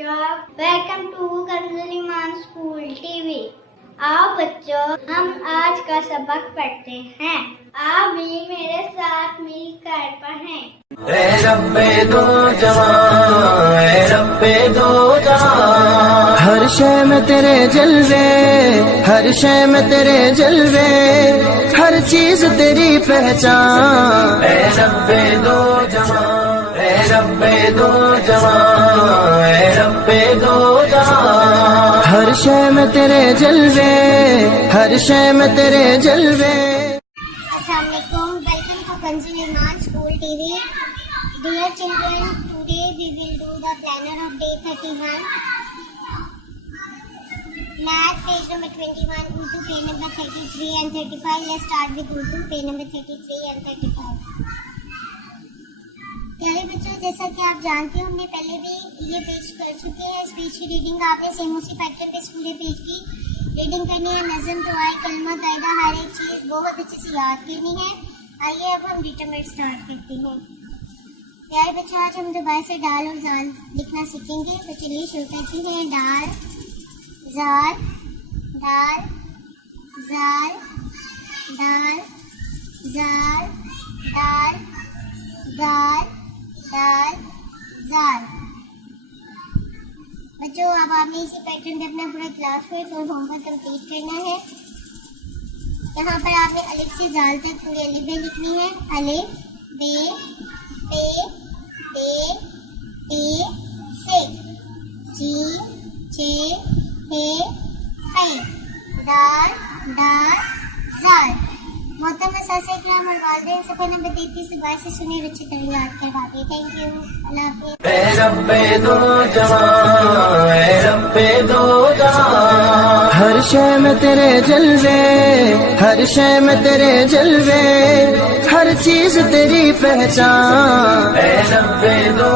बच्चों, welcome to Kanzul Iman school TV. आओ बच्चों, हम आज का सबक पढ़ते हैं। आप भी मेरे साथ मिलकर पढ़ें। ए रब्बे दो जवां, ए रब्बे दो जवां, हर शय में तेरे जलवे, हर शय में तेरे जलवे, हर चीज तेरी पहचान। ए रब्बे दो जवां, ए रब्बे दो जवां, ए रब्बे दो जवां, हर शय में तेरे जलवे, हर शय में तेरे जलवे। Assalamualaikum, welcome to Kanzul Iman School TV. Dear children, today we will do the planner of day 31. Math page number 21, Urdu page number 33 and 35. Let's start with Urdu page number 33 and 35. प्यारे बच्चों, जैसा कि आप जानते हो हमने पहले भी ये पेज कर चुके हैं। इस पेज की रीडिंग आपने सेम उसी पैटर्न पे इस पूरे पेज की रीडिंग करनी है। नज़म, दुआएं, कलमा, कायदा, हर एक चीज़ बहुत अच्छे से याद करनी है। आइए अब हम डिटरमिनेंट स्टार्ट करते हैं। प्यारे बच्चों, आज हम दोबारा से डाल और जाल लिखना सीखेंगे। तो चलिए शुरू करते हैं। डाल, जाल, डाल, जाल, डाल, जाल, डाल, जाल, डाल, जाल। बच्चों, अब आपने इसी पैटर्न पे अपना पूरा क्लासवर्क और होमवर्क कंप्लीट करना है। यहाँ पर आपने अलिफ से जाल तक पूरी अलिफ बे लिखनी है। अलिफ, बे, पे, ते, से, जीम, चे, हे, फे, दाल, डाल, जाल। मोहतरम असातिज़ा इकराम और वालिदैन, सफ़ा नंबर 33 दोबारा से सुनिए और अच्छी तरह याद करवाते। थैंक यू, अल्लाह हाफ़िज़। ए रब्बे दो जवां, ए रब्बे दो जवां, हर शय में तेरे जलवे, हर शय में तेरे जलवे, हर चीज तेरी पहचान। ए रब्बे दो